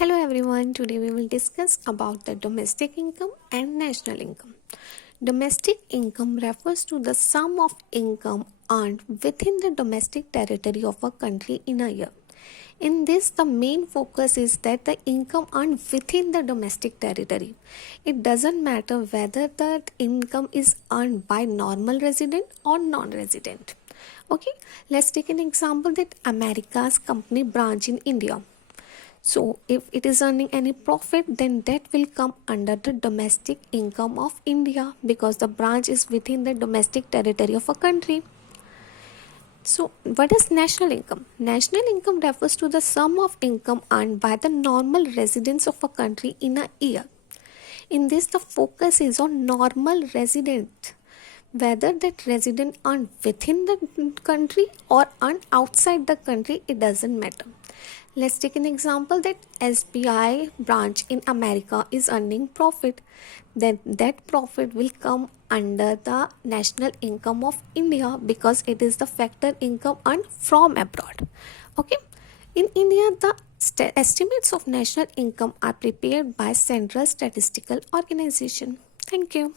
Hello everyone, today we will discuss about the domestic income and national income. Domestic income refers to the sum of income earned within the domestic territory of a country in a year. In this, the main focus is that the income earned within the domestic territory. It doesn't matter whether that income is earned by normal resident or non-resident. Okay, let's take an example that America's company branch in India. So, if it is earning any profit, then that will come under the domestic income of India because the branch is within the domestic territory of a country. So, what is national income? National income refers to the sum of income earned by the normal residents of a country in a year. In this, the focus is on normal resident. Whether that resident earned within the country or earned outside the country, it doesn't matter. Let's take an example that SBI branch in America is earning profit. Then that profit will come under the national income of India because it is the factor income earned from abroad. Okay. In India, the estimates of national income are prepared by Central Statistical Organization. Thank you.